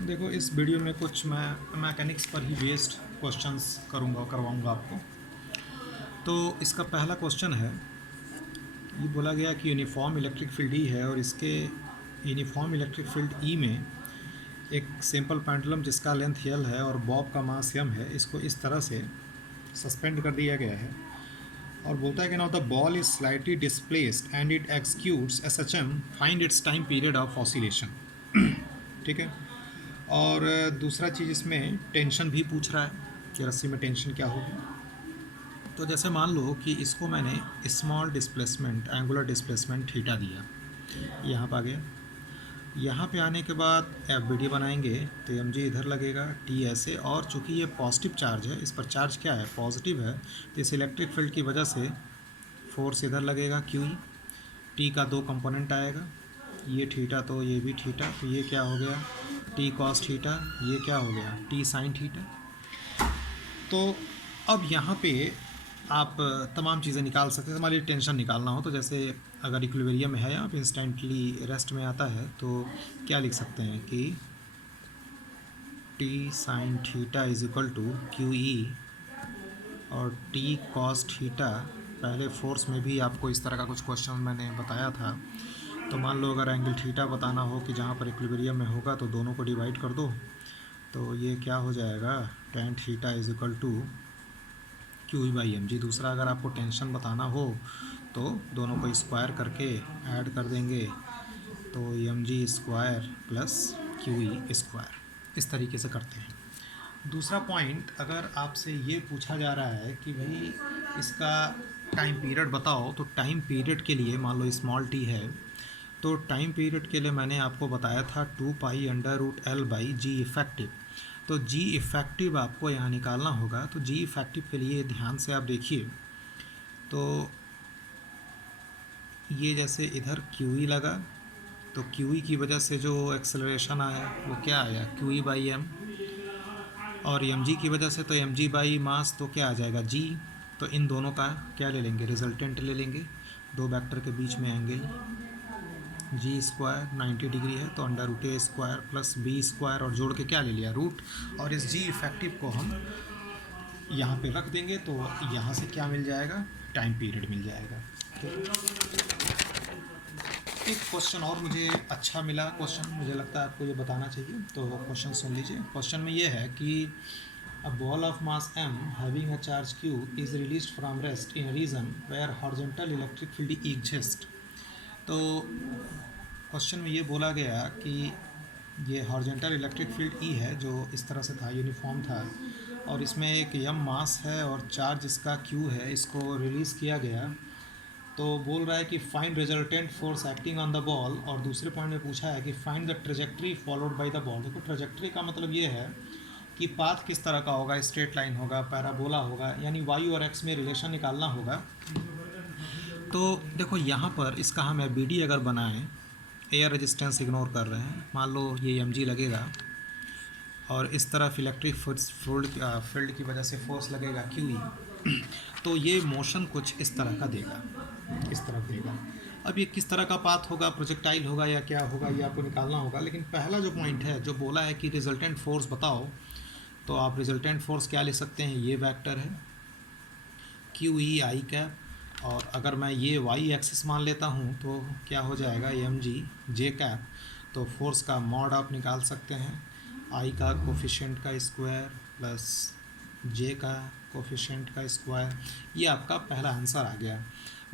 देखो, इस वीडियो में कुछ मैं मैकेनिक्स पर ही बेस्ड क्वेश्चंस करवाऊंगा आपको। तो इसका पहला क्वेश्चन है, ये बोला गया कि यूनिफॉर्म इलेक्ट्रिक फील्ड ई है और इसके यूनिफॉर्म इलेक्ट्रिक फील्ड ई में एक सिंपल पेंडुलम जिसका लेंथ यल है और बॉब का मास यम है, इसको इस तरह से सस्पेंड कर दिया गया है और बोलता है कि now the ball is slightly displaced and it executes SHM, find its time period of oscillation. ठीक है। और दूसरा चीज़ इसमें टेंशन भी पूछ रहा है कि रस्सी में टेंशन क्या होगी। तो जैसे मान लो कि इसको मैंने small displacement, angular displacement theta दिया, यहाँ पर आ गया। यहाँ पे आने के बाद एफ बी डी बनाएंगे तो एम जी इधर लगेगा, टी ऐसे, और चूँकि ये पॉजिटिव चार्ज है, इस पर चार्ज क्या है, पॉजिटिव है, तो इस इलेक्ट्रिक फील्ड की वजह से फोर्स इधर लगेगा क्यू ई। टी का दो कंपोनेंट आएगा, ये थीटा तो ये भी थीटा, तो ये क्या हो गया टी कॉस थीटा, ये क्या हो गया टी साइन थीटा। तो अब यहाँ पे आप तमाम चीज़ें निकाल सकते हैं। हमारी टेंशन निकालना हो तो जैसे अगर इक्विलिब्रियम है या इंस्टेंटली रेस्ट में आता है तो क्या लिख सकते हैं कि T sine theta is equal to Q E और टी कॉस थीटा। पहले फोर्स में भी आपको इस तरह का कुछ क्वेश्चन मैंने बताया था। तो मान लो अगर एंगल थीटा बताना हो कि जहाँ पर इक्विलिब्रियम में होगा तो दोनों को डिवाइड कर दो, तो ये क्या हो जाएगा tan theta is equal to Q E by M G. दूसरा अगर आपको टेंशन बताना हो तो दोनों को स्क्वायर करके ऐड कर देंगे, तो M G square plus Q E square, इस तरीके से करते हैं। दूसरा पॉइंट, अगर आपसे ये पूछा जा रहा है कि भाई इसका टाइम पीरियड बताओ, तो टाइम पीरियड के लिए मान लो स्मॉल टी है, तो टाइम पीरियड के लिए मैंने आपको बताया था 2π/√L बाई जी इफ़ेक्टिव। तो जी इफ़ेक्टिव आपको यहाँ निकालना होगा। तो जी इफ़ेक्टिव के लिए ध्यान से आप देखिए, तो ये जैसे इधर क्यू ई लगा, तो क्यू ई की वजह से जो एक्सेलरेशन आया वो क्या आया क्यू ई बाई एम, और एम जी की वजह से तो एम जी बाई मास, तो क्या आ जाएगा जी। तो इन दोनों का क्या ले लेंगे, रिजल्टेंट ले लेंगे। दो वेक्टर के बीच में एंगल जी स्क्वायर 90 डिग्री है, तो √a square plus B square, और जोड़ के क्या ले लिया रूट, और इस जी इफ़ेक्टिव को हम यहाँ पे रख देंगे, तो यहाँ से क्या मिल जाएगा, टाइम पीरियड मिल जाएगा। एक क्वेश्चन और मुझे अच्छा मिला, क्वेश्चन मुझे लगता है आपको ये बताना चाहिए, तो क्वेश्चन सुन लीजिए। क्वेश्चन में ये है कि a ball of mass m having a charge q is released from rest in a region where horizontal electric field exists। तो क्वेश्चन में ये बोला गया कि ये हॉरिजॉन्टल इलेक्ट्रिक फील्ड ई है जो इस तरह से था, यूनिफॉर्म था, और इसमें एक यम मास है और चार्ज इसका क्यू है, इसको रिलीज़ किया गया। तो बोल रहा है कि find resultant force acting on the ball, और दूसरे पॉइंट में पूछा है कि find the trajectory followed by the ball. देखो, ट्रेजेक्ट्री का मतलब ये है कि पाथ किस तरह का होगा, स्ट्रेट लाइन होगा, पैराबोला होगा, यानी वाई और एक्स में रिलेशन निकालना होगा। तो देखो यहाँ पर इसका हम बी डी अगर बनाएं, एयर रेजिस्टेंस इग्नोर कर रहे हैं, मान लो ये एम जी लगेगा और इस तरफ इलेक्ट्रिक फील्ड की वजह से फोर्स लगेगा क्यू ई, तो ये मोशन कुछ इस तरह का देगा, इस तरफ देगा। अब ये किस तरह का पाथ होगा, प्रोजेक्टाइल होगा या क्या होगा, ये आपको निकालना होगा। लेकिन पहला जो पॉइंट है, जो बोला है कि रिजल्टेंट फोर्स बताओ, तो आप रिजल्टेंट फोर्स क्या ले सकते हैं, ये वेक्टर है क्यू ई आई कैप, और अगर मैं ये वाई एक्सिस मान लेता हूँ तो क्या हो जाएगा एम जी जे कैप। तो फोर्स का मॉड आप निकाल सकते हैं, आई का कोफिशिएंट का स्क्वायर प्लस जे का कोफिशिएंट का स्क्वायर। ये आपका पहला आंसर आ गया।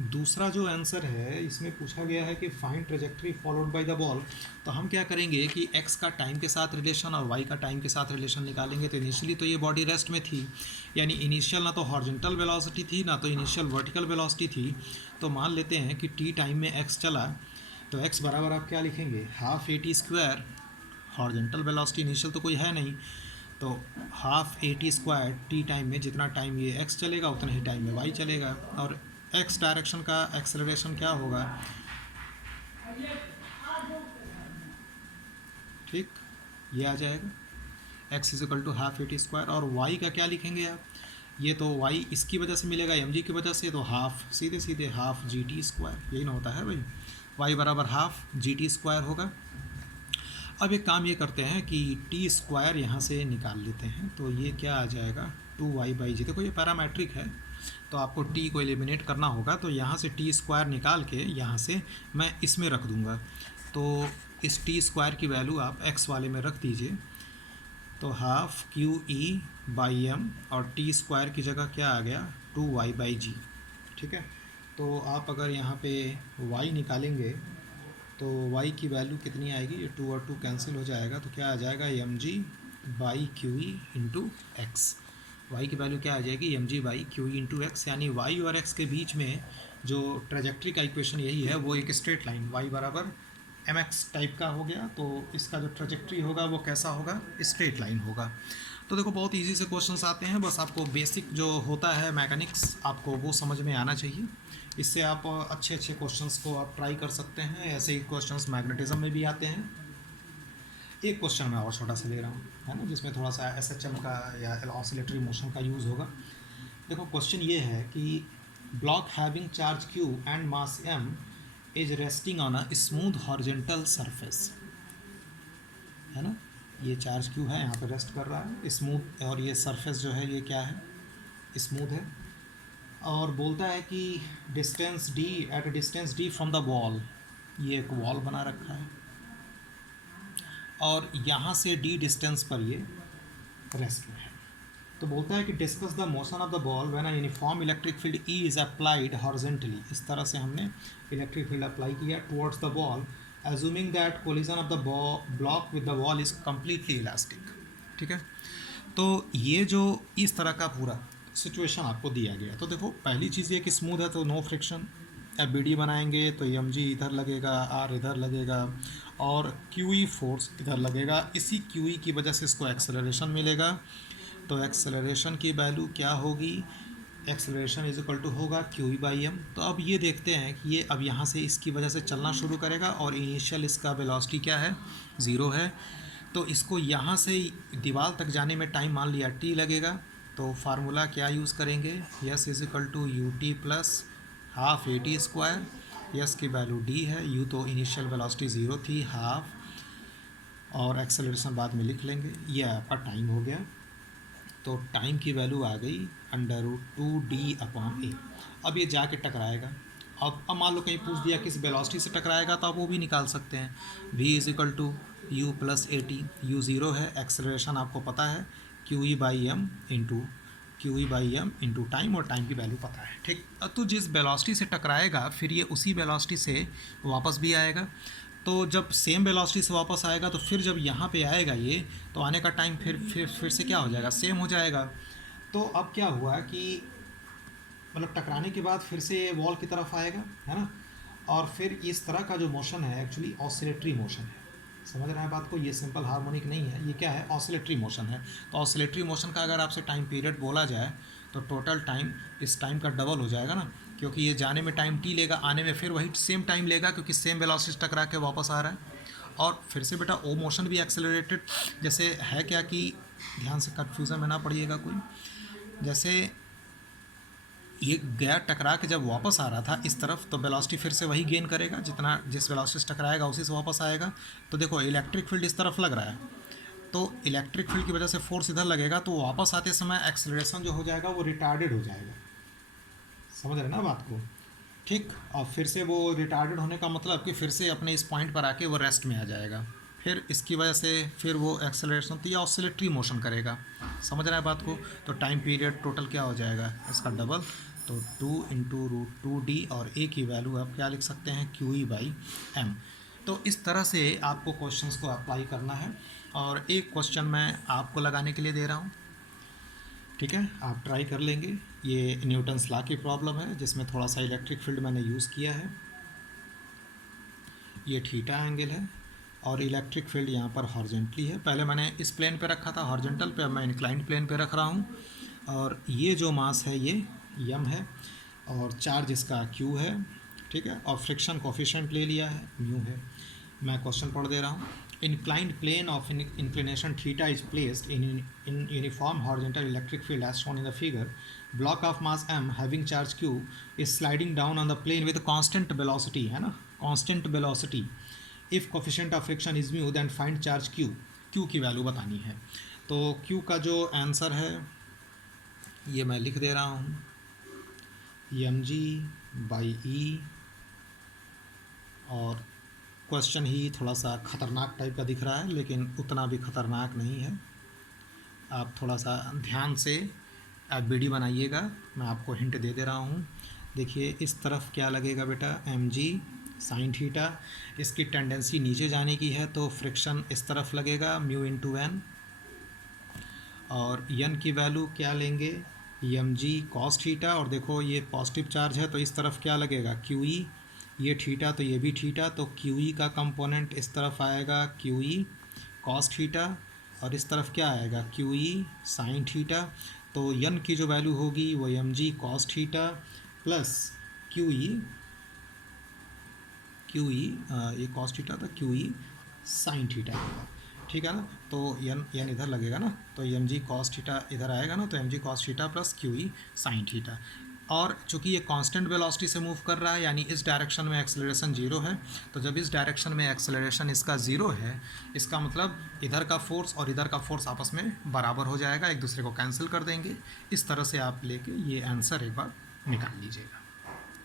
दूसरा जो आंसर है, इसमें पूछा गया है कि find trajectory followed by the ball. तो हम क्या करेंगे कि एक्स का टाइम के साथ रिलेशन और वाई का टाइम के साथ रिलेशन निकालेंगे। तो इनिशियली तो ये बॉडी रेस्ट में थी, यानी इनिशियल ना तो हॉरिजॉन्टल वेलोसिटी थी ना तो इनिशियल वर्टिकल वेलोसिटी थी। तो मान लेते हैं कि टी टाइम में एक्स चला, तो एक्स बराबर आप क्या लिखेंगे, half A T square, horizontal velocity initial तो कोई है नहीं, तो half A T square T time में, जितना टाइम ये एक्स चलेगा उतना ही टाइम में वाई चलेगा, और एक्स डायरेक्शन का एक्सेलरेशन क्या होगा, ठीक, ये आ जाएगा X is equal to half A T square. और वाई का क्या लिखेंगे आप, ये तो वाई इसकी वजह से मिलेगा एम जी की वजह से, तो हाफ, सीधे सीधे हाफ जी टी स्क्वायर, यही ना होता है भाई, वाई बराबर हाफ जी टी स्क्वायर होगा। अब एक काम ये करते हैं कि टी स्क्वायर यहाँ से निकाल लेते हैं, तो ये क्या आ जाएगा 2y/g। देखो ये पैरामेट्रिक है तो आपको t को एलिमिनेट करना होगा, तो यहाँ से टी स्क्वायर निकाल के यहाँ से मैं इसमें रख दूँगा। तो इस टी स्क्वायर की वैल्यू आप x वाले में रख दीजिए, तो हाफ QE/m और टी स्क्वायर की जगह क्या आ गया 2y/g। ठीक है, तो आप अगर यहाँ पे y निकालेंगे तो y की वैल्यू कितनी आएगी, ये 2 और 2 कैंसिल हो जाएगा, तो क्या आ जाएगा mg/QE इंटू एक्स। y की वैल्यू क्या आ जाएगी mg/QE इंटू एक्स, यानी y और x के बीच में जो ट्रेजेक्ट्री का इक्वेशन यही है, वो एक स्ट्रेट लाइन y बराबर mx टाइप का हो गया। तो इसका जो ट्रेजेक्ट्री होगा वो कैसा होगा, स्ट्रेट लाइन होगा। तो देखो बहुत इजी से क्वेश्चंस आते हैं, बस आपको बेसिक जो होता है मैकेनिक्स आपको वो समझ में आना चाहिए। इससे आप अच्छे अच्छे क्वेश्चंस को आप ट्राई कर सकते हैं। ऐसे ही क्वेश्चंस मैग्नेटिज्म में भी आते हैं। एक क्वेश्चन मैं और छोटा सा ले रहा हूँ, है ना, जिसमें थोड़ा सा SHM का या ऑसिलेटरी मोशन का यूज़ होगा। देखो क्वेश्चन ये है कि block having charge Q and mass M is resting on a smooth horizontal surface, है ना, ये चार्ज Q है, यहाँ पर रेस्ट कर रहा है स्मूथ, और ये सरफेस जो है ये क्या है, स्मूथ है। और बोलता है कि distance d, at distance d from the wall, ये एक वॉल बना रखा है और यहाँ से d डिस्टेंस पर ये रेस्ट में है। तो बोलता है कि discuss the motion of the ball when a uniform electric field E is applied horizontally. इस तरह से हमने इलेक्ट्रिक फील्ड अप्लाई किया towards the ball, assuming that collision of the block with the wall is completely elastic। ठीक है, तो ये जो इस तरह का पूरा सिचुएशन आपको दिया गया, तो देखो पहली चीज़ ये कि स्मूथ है तो नो फ्रिक्शन। अब BD बनाएंगे तो mg इधर लगेगा, r इधर लगेगा और QE फोर्स इधर लगेगा। इसी QE की वजह से इसको एक्सेलरेशन मिलेगा। तो एक्सेलरेशन की वैल्यू क्या होगी, एक्सेलरेशन इज इक्वल टू होगा QE/m। तो अब ये देखते हैं कि ये अब यहाँ से इसकी वजह से चलना शुरू करेगा और इनिशियल इसका वेलोसिटी क्या है, 0 है। तो इसको यहाँ से दीवार तक जाने में टाइम मान लिया t लगेगा। तो फार्मूला क्या यूज़ करेंगे, s is equal to ut plus half AT square. S की वैल्यू d है, u तो इनिशियल वेलोसिटी 0 थी, हाफ और एक्सेलरेशन बाद में लिख लेंगे। ये आपका टाइम हो गया। तो टाइम की वैल्यू आ गई √2d/a। अब ये जाके टकराएगा। अब मान लो कहीं पूछ दिया किस वेलोसिटी से टकराएगा, तो आप वो भी निकाल सकते हैं। v is equal to u plus AT, u 0 है, एक्सेलरेशन आपको पता है QE/m इंटू टाइम, और टाइम की वैल्यू पता है। ठीक, तो जिस वेलोसिटी से टकराएगा फिर ये उसी वेलोसिटी से वापस भी आएगा। तो जब सेम वेलोसिटी से वापस आएगा तो फिर जब यहाँ पे आएगा ये, तो आने का टाइम फिर से क्या हो जाएगा, सेम हो जाएगा। तो अब क्या हुआ कि मतलब टकराने के बाद फिर से ये वॉल की तरफ आएगा, है ना, और फिर इस तरह का जो मोशन है एक्चुअली ऑसिलेटरी मोशन है। समझ रहे हैं बात को, ये सिंपल हार्मोनिक नहीं है, ये क्या है, ऑसिलेटरी मोशन है। तो ऑसिलेटरी मोशन का अगर आपसे टाइम पीरियड बोला जाए तो टोटल टाइम इस टाइम का डबल हो जाएगा ना, क्योंकि ये जाने में टाइम t लेगा, आने में फिर वही सेम टाइम लेगा, क्योंकि सेम वेलोसिटी टकरा के वापस आ रहा है। और फिर से बेटा ओ मोशन भी एक्सेलरेटेड, जैसे है क्या कि ध्यान से कन्फ्यूज़न में ना पड़िएगा कोई, जैसे ये गया टकरा के जब वापस आ रहा था इस तरफ, तो वेलोसिटी फिर से वही गेन करेगा, जितना जिस वेलोसिटी से टकराएगा उसी से वापस आएगा। तो देखो इलेक्ट्रिक फील्ड इस तरफ लग रहा है, तो इलेक्ट्रिक फील्ड की वजह से फोर्स इधर लगेगा, तो वापस आते समय एक्सेलरेशन जो हो जाएगा वो रिटार्डेड हो जाएगा। समझ रहे ना बात को, ठीक। और फिर से वो रिटार्डेड होने का मतलब कि फिर से अपने इस पॉइंट पर आके वो रेस्ट में आ जाएगा, फिर इसकी वजह से फिर वो एक्सेलरेशन तो या ऑसिलेटरी मोशन करेगा। समझ रहा है बात को। तो टाइम पीरियड टोटल क्या हो जाएगा इसका डबल, तो 2 इंटू √2d, और a की वैल्यू आप क्या लिख सकते हैं QE/m। तो इस तरह से आपको क्वेश्चंस को अप्लाई करना है, और एक क्वेश्चन मैं आपको लगाने के लिए दे रहा हूँ, ठीक है, आप ट्राई कर लेंगे। ये न्यूटन्स लॉ की प्रॉब्लम है जिसमें थोड़ा सा इलेक्ट्रिक फील्ड मैंने यूज़ किया है। ये थीटा एंगल है और इलेक्ट्रिक फील्ड यहाँ पर हॉरिजॉन्टली है। पहले मैंने इस प्लेन पे रखा था हॉरिजॉन्टल पे, अब मैं इंक्लाइंड प्लेन पे रख रहा हूँ। और ये जो मास है ये m है और चार्ज इसका q है, ठीक है, और फ्रिक्शन कोफिशिएंट ले लिया है, म्यू है। मैं क्वेश्चन पढ़ दे रहा हूँ। Inclined plane of inclination theta is placed in uniform horizontal electric field as shown in the figure. Block of mass m having charge q is sliding down on the plane with constant velocity, है ना, constant velocity if coefficient of friction is mu then find charge q, q की value बतानी है। तो Q का जो answer है ये मैं लिख दे रहा हूँ, mg/e, और क्वेश्चन ही थोड़ा सा ख़तरनाक टाइप का दिख रहा है लेकिन उतना भी ख़तरनाक नहीं है। आप थोड़ा सा ध्यान से आप वीडियो बनाइएगा, मैं आपको हिंट दे रहा हूँ। देखिए इस तरफ क्या लगेगा बेटा, mg sin थीटा, इसकी टेंडेंसी नीचे जाने की है तो फ्रिक्शन इस तरफ लगेगा म्यू इंटू एन, और n की वैल्यू क्या लेंगे, mg cos थीटा, और देखो ये पॉजिटिव चार्ज है तो इस तरफ क्या लगेगा QE, ये थीटा तो ये भी थीटा, तो QE का कंपोनेंट इस तरफ आएगा QE cos थीटा, और इस तरफ क्या आएगा QE sin थीटा। तो n की जो वैल्यू होगी वो mg cos theta plus QE ये cos थीटा था, QE sin थीटा होगा, ठीक है ना। तो n इधर लगेगा ना, तो mg cos थीटा इधर आएगा ना, तो mg cos theta plus QE sin theta. और चूंकि ये कांस्टेंट वेलोसिटी से मूव कर रहा है यानी इस डायरेक्शन में एक्सेलरेशन ज़ीरो है, तो जब इस डायरेक्शन में एक्सेलरेशन इसका ज़ीरो है, इसका मतलब इधर का फोर्स और इधर का फोर्स आपस में बराबर हो जाएगा, एक दूसरे को कैंसिल कर देंगे। इस तरह से आप लेके ये आंसर एक बार निकाल लीजिएगा।